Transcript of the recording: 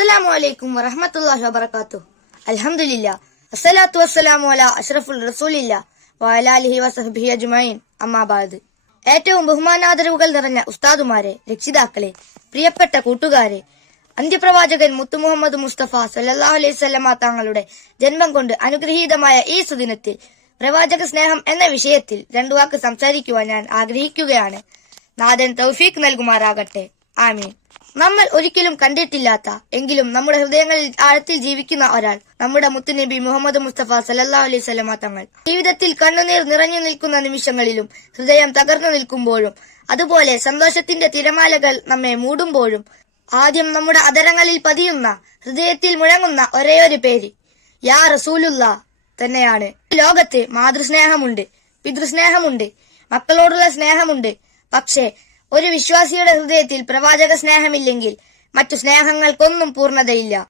അസ്സലാമു അലൈക്കും വറഹമത്തല്ലാഹി വബർക്കാത്തു അൽഹംദുലില്ല. അസ്സലാത്തു വസ്സലാമു അല അഷ്റഫുൽ റസൂലില്ല വയലാലിഹി വസഹബിഹി അജ്മൈൻ അമ്മാബാദ് ഏറ്റവും ബഹുമാനാദരവുകൾ നിറഞ്ഞ ഉസ്താദുമാരെ രക്ഷിതാക്കളെ പ്രിയപ്പെട്ട കൂട്ടുകാരെ അന്ത്യപ്രവാചകൻ മുത്തു മുഹമ്മദ് മുസ്തഫ സല്ലല്ലാഹു അലൈഹി സ്വലമ തങ്ങളുടെ ജന്മം കൊണ്ട് അനുഗ്രഹീതമായ ഈ സുദിനത്തിൽ പ്രവാചക സ്നേഹം എന്ന വിഷയത്തിൽ രണ്ടു വാക്ക് സംസാരിക്കുവാൻ ഞാൻ ആഗ്രഹിക്കുകയാണ്. നാഥൻ തൗഫീഖ് നൽകുമാറാകട്ടെ. ആമീൻ. നമ്മൾ ഒരിക്കലും കണ്ടിട്ടില്ലാത്ത എങ്കിലും നമ്മുടെ ഹൃദയങ്ങളിൽ ആഴത്തിൽ ജീവിക്കുന്ന ഒരാൾ നമ്മുടെ മുത്തുനബി മുഹമ്മദ് മുസ്തഫ സലല്ലാ അലൈഹി സ്വലമ തങ്ങൾ. ജീവിതത്തിൽ കണ്ണുനീർ നിറഞ്ഞു നിൽക്കുന്ന നിമിഷങ്ങളിലും ഹൃദയം തകർന്നു നിൽക്കുമ്പോഴും അതുപോലെ സന്തോഷത്തിന്റെ തിരമാലകൾ നമ്മെ മൂടുമ്പോഴും ആദ്യം നമ്മുടെ അതരങ്ങളിൽ പതിയുന്ന ഹൃദയത്തിൽ മുഴങ്ങുന്ന ഒരേയൊരു പേര് യാ റസൂലുള്ള തന്നെയാണ്. ലോകത്ത് മാതൃസ്നേഹമുണ്ട് പിതൃസ്നേഹമുണ്ട് മക്കളോടുള്ള സ്നേഹമുണ്ട് പക്ഷേ ഒരു വിശ്വാസിയുടെ ഹൃദയത്തിൽ പ്രവാചക സ്നേഹമില്ലെങ്കിൽ മറ്റു സ്നേഹങ്ങൾക്കൊന്നും പൂർണതയില്ല.